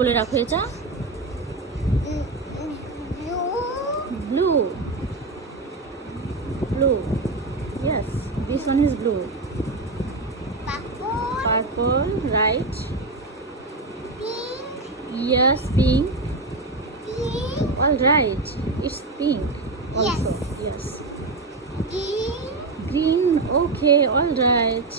বলে রাখো এটা। Blue, blue. Yes, this one is blue. Purple, right. Yes, pink. All right, it's pink also. Yes. Green, okay, all right.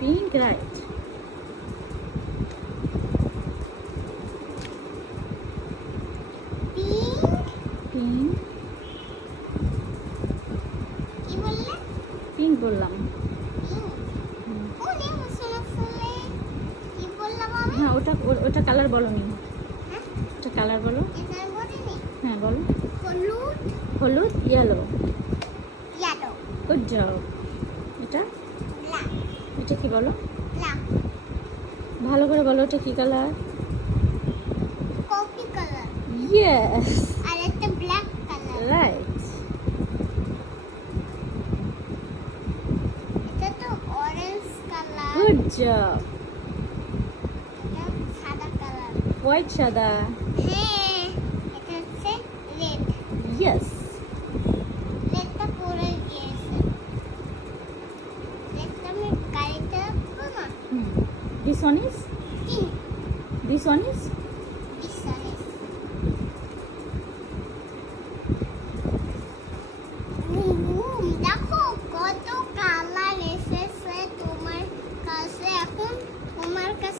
Pink, right. Pink. Pink বললাম। হ্যাঁ, ওটা colour বলো নি। ওটা কালার বলো। হ্যাঁ বলো। হলুদ, ইয়েলো। Good job. এটা কি বলো? ভালো করে বলো, এটা কি কালার? Coffee colour. ইয়েস, আর একটা ব্ল্যাক কালার। রাইট। এটা তো অরেঞ্জ কালার। Good job. এটা সাদা কালার। হোয়াইট, সাদা। হ্যাঁ